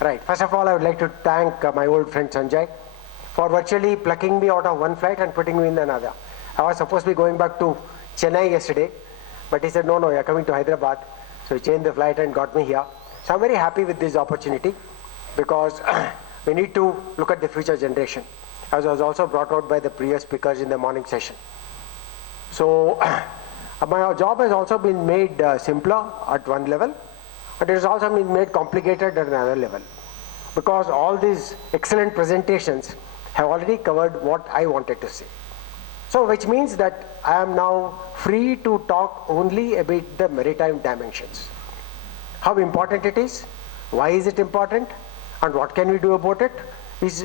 Right. First of all, I would like to thank my old friend Sanjay for virtually plucking me out of one flight and putting me in another. I was supposed to be going back to Chennai yesterday, but he said, no, you're coming to Hyderabad. So he changed the flight and got me here. So I'm very happy with this opportunity because we need to look at the future generation, as was also brought out by the previous speakers in the morning session. So my job has also been made simpler at one level, but it has also been made complicated at another level, because all these excellent presentations have already covered what I wanted to say. So which means that I am now free to talk only about the maritime dimensions. How important it is, why is it important, and what can we do about it is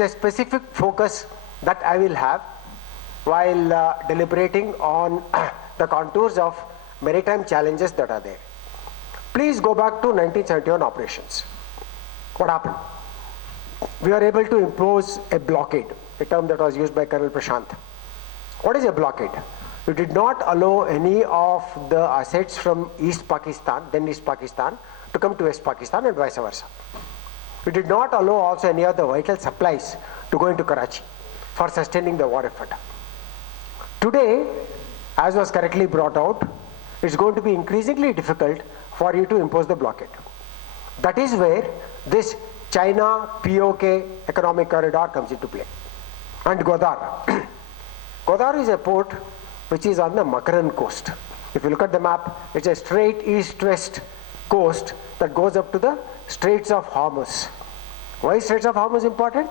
a specific focus that I will have while deliberating on the contours of maritime challenges that are there. Please go back to 1971 operations. What happened? We were able to impose a blockade, a term that was used by Colonel Prashant. What is a blockade? We did not allow any of the assets from East Pakistan, then East Pakistan, to come to West Pakistan and vice versa. We did not allow also any of the vital supplies to go into Karachi for sustaining the war effort. Today, as was correctly brought out, it's going to be increasingly difficult for you to impose the blockade. That is where this China-POK economic corridor comes into play. And Godar. Godar is a port which is on the Makaran coast. If you look at the map, it's a straight east-west coast that goes up to the Straits of Hormuz. Why is Straits of Hormuz important?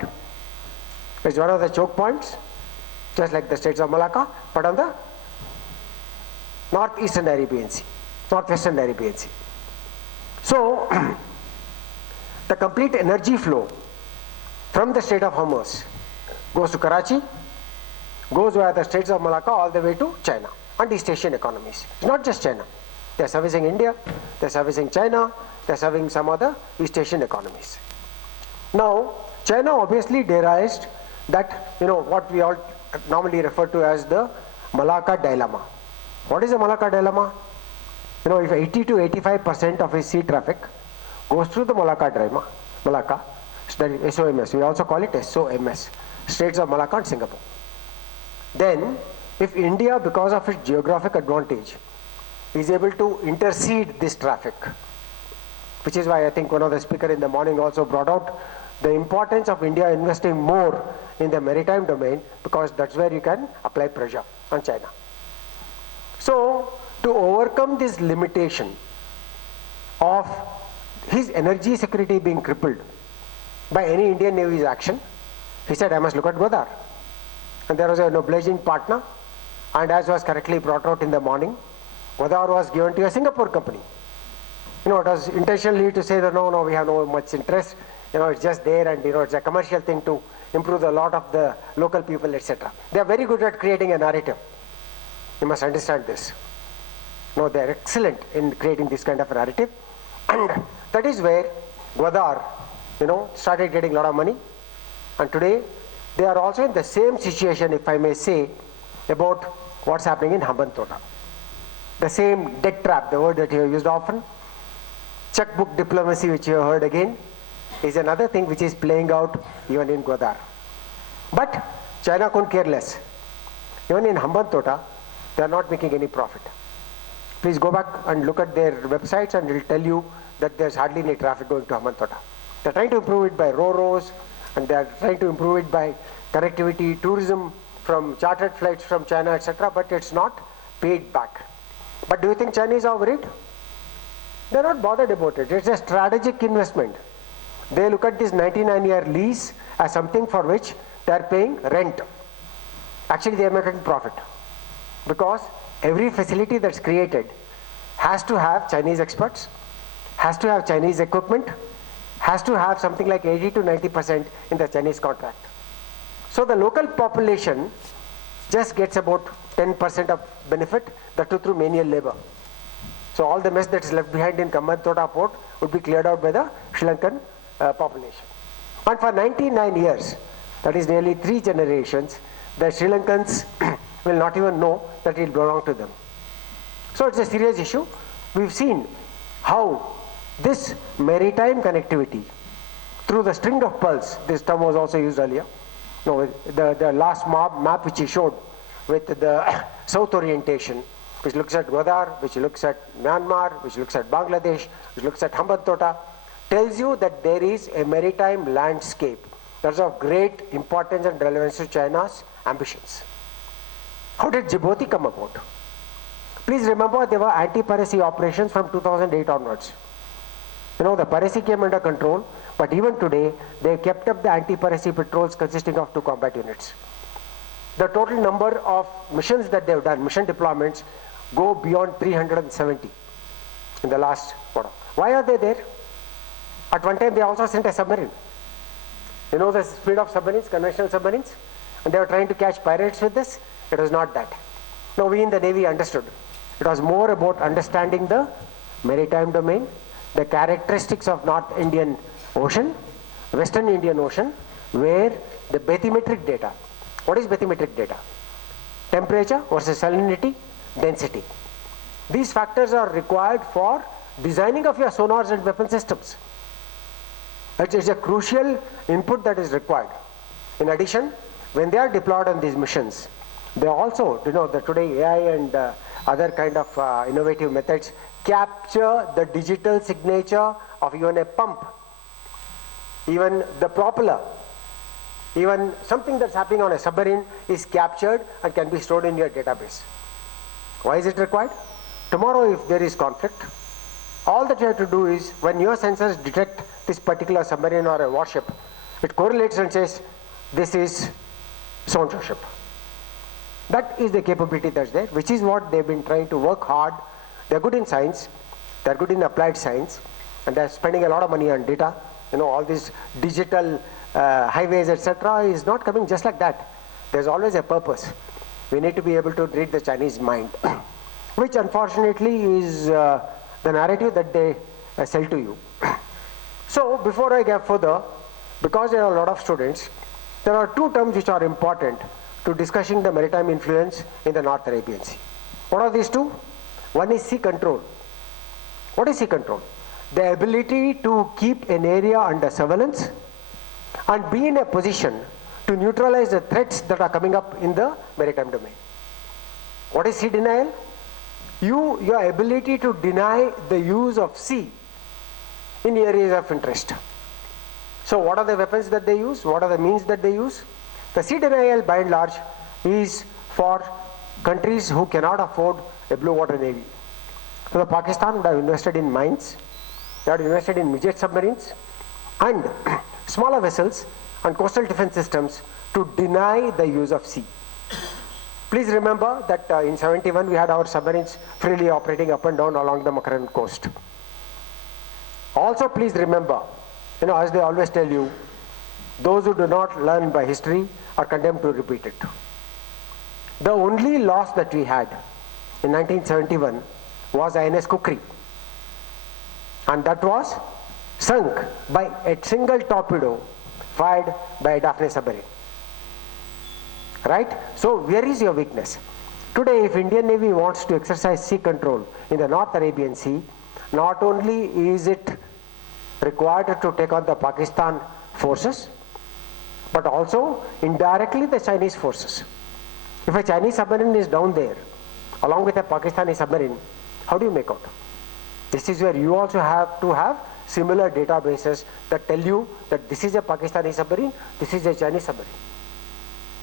It's one of the choke points, just like the Straits of Malacca, but on the northeastern Arabian Sea, northwestern Arabian Sea. So, the complete energy flow from the Strait of Hormuz goes to Karachi, goes via the Straits of Malacca all the way to China and East Asian economies. It's not just China. They're servicing India, they're servicing China, they're serving some other East Asian economies. Now, China obviously realized that, what we all normally refer to as the Malacca dilemma. What is the Malacca dilemma? If 80 to 85% of his sea traffic goes through the Malacca dilemma, SOMS, we also call it SOMS, Straits of Malacca and Singapore. Then, if India, because of its geographic advantage, is able to intercede this traffic, which is why I think one of the speakers in the morning also brought out the importance of India investing more in the maritime domain, because that's where you can apply pressure on China. So, to overcome this limitation of his energy security being crippled by any Indian Navy's action, he said, I must look at Godar. And there was an obliging partner, and as was correctly brought out in the morning, Godar was given to a Singapore company. It was intentionally to say that no, we have no much interest, it's just there, and it's a commercial thing to improve the lot of the local people, etc. They are very good at creating a narrative. You must understand this. No, they are excellent in creating this kind of narrative, and that is where Godar, started getting a lot of money, and today they are also in the same situation, if I may say, about what's happening in Hambantota. The same debt trap, the word that you have used often, checkbook diplomacy, which you have heard again, is another thing which is playing out even in Godar. But China couldn't care less. Even in Hambantota, they are not making any profit. Please go back and look at their websites, and it will tell you that there's hardly any traffic going to Hambantota. They're trying to improve it by ro-ros, and they are trying to improve it by connectivity, tourism from chartered flights from China, etc., but it's not paid back. But do you think Chinese are worried? They're not bothered about it. It's a strategic investment. They look at this 99-year lease as something for which they're paying rent. Actually, they're making profit, because every facility that's created has to have Chinese experts, has to have Chinese equipment, has to have something like 80 to 90% in the Chinese contract. So the local population just gets about 10% of benefit, that too through menial labor. So all the mess that is left behind in Hambantota port would be cleared out by the Sri Lankan population. And for 99 years, that is nearly 3 generations, the Sri Lankans will not even know that it will belong to them. So it's a serious issue. We've seen how this maritime connectivity through the string of pearls. This term was also used earlier. No, the last map which he showed with the south orientation, which looks at Godar, which looks at Myanmar, which looks at Bangladesh, which looks at Hambantota, tells you that there is a maritime landscape that's of great importance and relevance to China's ambitions. How did Djibouti come about? Please remember, there were anti-piracy operations from 2008 onwards. You know, the piracy came under control, but even today, they kept up the anti-piracy patrols consisting of 2 combat units. The total number of missions that they've done, mission deployments, go beyond 370 in the last quarter. Why are they there? At one time, they also sent a submarine. You know the speed of submarines, conventional submarines? And they were trying to catch pirates with this. It was not that. No, we in the Navy understood. It was more about understanding the maritime domain, the characteristics of North Indian Ocean, Western Indian Ocean, where the bathymetric data. What is bathymetric data? Temperature versus salinity, density. These factors are required for designing of your sonars and weapon systems. It is a crucial input that is required. In addition, when they are deployed on these missions, they also, you know, that today AI and other kind of innovative methods capture the digital signature of even a pump, even the propeller, even something that's happening on a submarine is captured and can be stored in your database. Why is it required? Tomorrow, if there is conflict, all that you have to do is, when your sensors detect this particular submarine or a warship, it correlates and says, this is so-and-so ship. That is the capability that's there, which is what they've been trying to work hard. They're good in science, they're good in applied science, and they're spending a lot of money on data. You know, all these digital highways, etc., is not coming just like that. There's always a purpose. We need to be able to read the Chinese mind, which unfortunately is the narrative that they sell to you. So before I go further, because there are a lot of students, there are 2 terms which are important to discussing the maritime influence in the North Arabian Sea. What are these 2? One is sea control. What is sea control? The ability to keep an area under surveillance and be in a position to neutralize the threats that are coming up in the maritime domain. What is sea denial? Your ability to deny the use of sea in areas of interest. So what are the weapons that they use? What are the means that they use? The sea denial, by and large, is for countries who cannot afford a blue water navy. So the Pakistan would have invested in mines, they have invested in midget submarines and smaller vessels and coastal defense systems to deny the use of sea. Please remember that in 71 we had our submarines freely operating up and down along the Makran coast. Also please remember, you know, as they always tell you, those who do not learn by history are condemned to repeat it. The only loss that we had in 1971 was INS Kukri, and that was sunk by a single torpedo fired by a Daphne submarine. Right? So where is your weakness? Today, if Indian Navy wants to exercise sea control in the North Arabian Sea, not only is it required to take on the Pakistan forces, but also indirectly the Chinese forces. If a Chinese submarine is down there, along with a Pakistani submarine, how do you make out? This is where you also have to have similar databases that tell you that this is a Pakistani submarine, this is a Chinese submarine.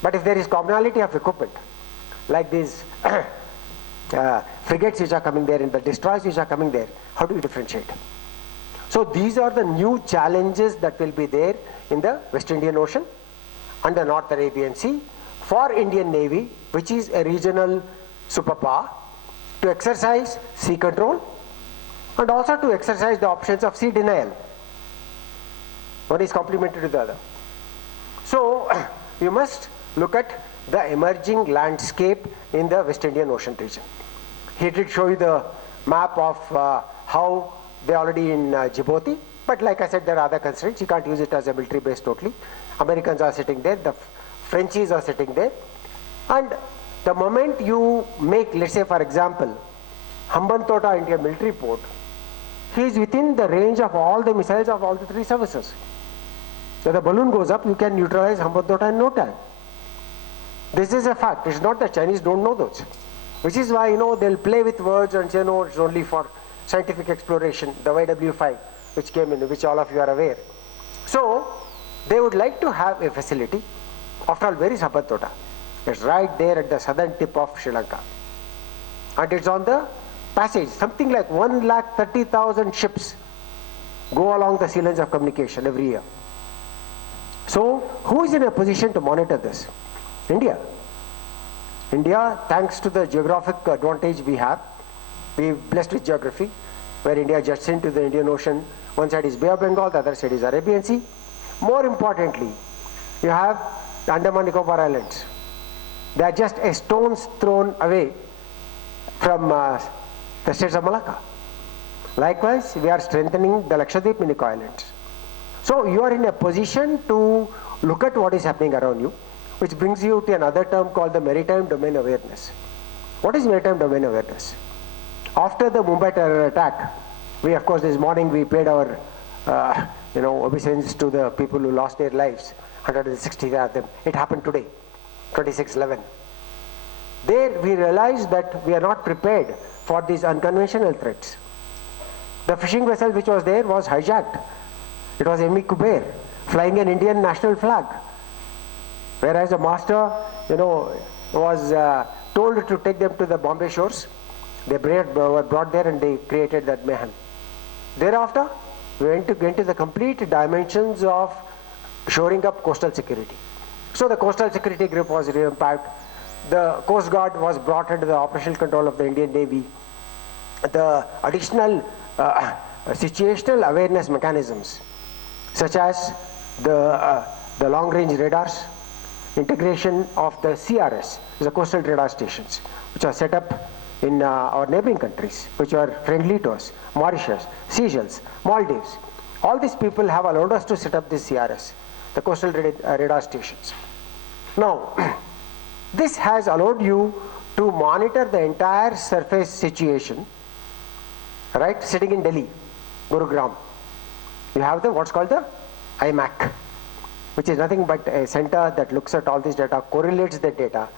But if there is commonality of equipment, like these frigates which are coming there and the destroyers which are coming there, how do you differentiate? So these are the new challenges that will be there in the West Indian Ocean and the North Arabian Sea for Indian Navy, which is a regional superpower, to exercise sea control and also to exercise the options of sea denial. One is complementary to the other. So you must look at the emerging landscape in the West Indian Ocean region. He did show you the map of how they're already in Djibouti, but like I said, there are other constraints. You can't use it as a military base totally. Americans are sitting there, the Frenchies are sitting there, and the moment you make, let's say for example, Hambantota into a military port, he is within the range of all the missiles of all the 3 services. If the balloon goes up, you can neutralize Hambantota in no time. This is a fact. It's not that Chinese don't know those. Which is why, they'll play with words and say, no, it's only for scientific exploration, the YW5, which came in, which all of you are aware. So, they would like to have a facility. After all, where is Hambantota? It's right there at the southern tip of Sri Lanka. And it's on the passage. Something like 130,000 ships go along the sea lanes of communication every year. So, who is in a position to monitor this? India. India, thanks to the geographic advantage we have, we're blessed with geography, where India juts into the Indian Ocean. One side is Bay of Bengal, the other side is Arabian Sea. More importantly, you have the Andaman Nicobar Islands. They are just a stone's thrown away from the states of Malacca. Likewise, we are strengthening the Lakshadweep Minico Islands. So you are in a position to look at what is happening around you, which brings you to another term called the Maritime Domain Awareness. What is Maritime Domain Awareness? After the Mumbai terror attack, we, of course, this morning we paid our obeisance to the people who lost their lives, 160 of them. It happened today, 26/11. There we realized that we are not prepared for these unconventional threats. The fishing vessel which was there was hijacked. It was MV Kuber flying an Indian national flag, whereas the master, was told to take them to the Bombay shores. They were brought there and they created that mayhem. Thereafter, we went to the complete dimensions of shoring up coastal security. So the coastal security group was revamped. The Coast Guard was brought under the operational control of the Indian Navy. The additional situational awareness mechanisms, such as the long-range radars, integration of the CRS, the coastal radar stations, which are set up in our neighboring countries, which are friendly to us, Mauritius, Seychelles, Maldives. All these people have allowed us to set up this CRS, the coastal radar stations. Now, this has allowed you to monitor the entire surface situation, right, sitting in Delhi, Gurugram. You have what's called the IMAC, which is nothing but a center that looks at all this data, correlates the data,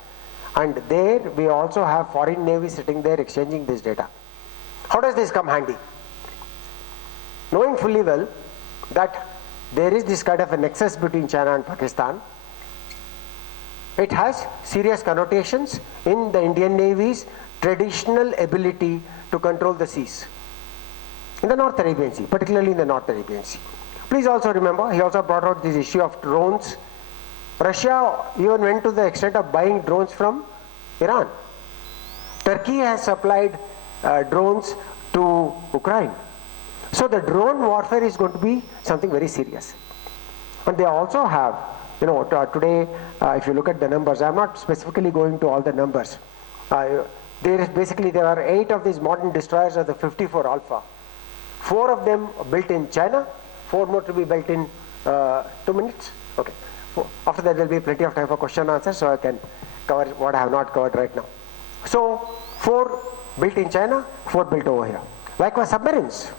and there we also have foreign navy sitting there exchanging this data. How does this come handy? Knowing fully well that there is this kind of a nexus between China and Pakistan, it has serious connotations in the Indian Navy's traditional ability to control the seas in the North Arabian Sea, particularly in the North Arabian Sea. Please also remember, he also brought out this issue of drones. Russia even went to the extent of buying drones from Iran. Turkey has supplied drones to Ukraine. So the drone warfare is going to be something very serious. And they also have, today, if you look at the numbers, I'm not specifically going to all the numbers. There are 8 of these modern destroyers of the 54 Alpha. 4 of them built in China, 4 more to be built in 2 minutes. Okay. After that, there will be plenty of time for question and answer, so I can cover what I have not covered right now. So, 4 built in China, 4 built over here. Likewise, submarines.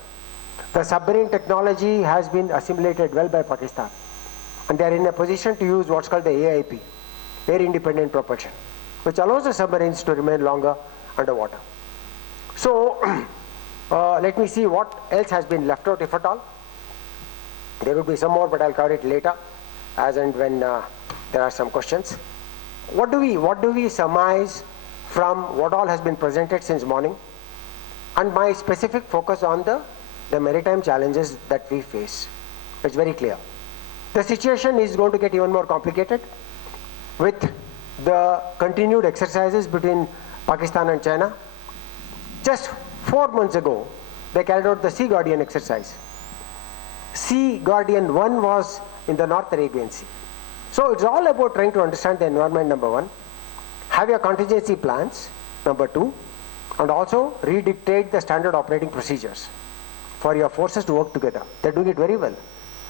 The submarine technology has been assimilated well by Pakistan, and they are in a position to use what's called the AIP, Air Independent Propulsion, which allows the submarines to remain longer underwater. So, let me see what else has been left out, if at all. There will be some more, but I'll cover it later, as and when there are some questions. What do we surmise from what all has been presented since morning, and my specific focus on the maritime challenges that we face? It's very clear. The situation is going to get even more complicated with the continued exercises between Pakistan and China. Just 4 months ago, they carried out the Sea Guardian exercise. Sea Guardian 1 was in the North Arabian Sea. So it's all about trying to understand the environment, number 1, have your contingency plans, number 2, and also redictate the standard operating procedures for your forces to work together. They're doing it very well.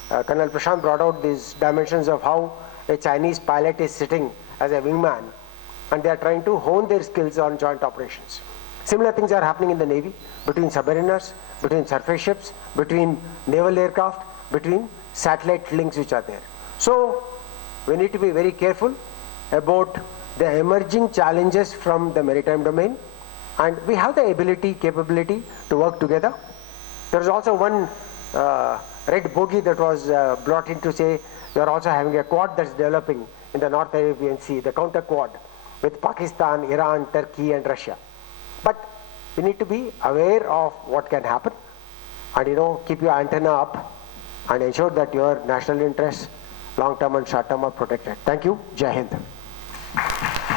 Colonel Prashant brought out these dimensions of how a Chinese pilot is sitting as a wingman, and they are trying to hone their skills on joint operations. Similar things are happening in the Navy, between submariners, between surface ships, between naval aircraft, between satellite links which are there. So we need to be very careful about the emerging challenges from the maritime domain, and we have the ability, capability to work together. There is also one red bogey that was brought in to say we are also having a quad that's developing in the North Arabian Sea, the counter quad with Pakistan, Iran, Turkey and Russia. But we need to be aware of what can happen and keep your antenna up and ensure that your national interests, long term and short term, are protected. Thank you. Jai Hind.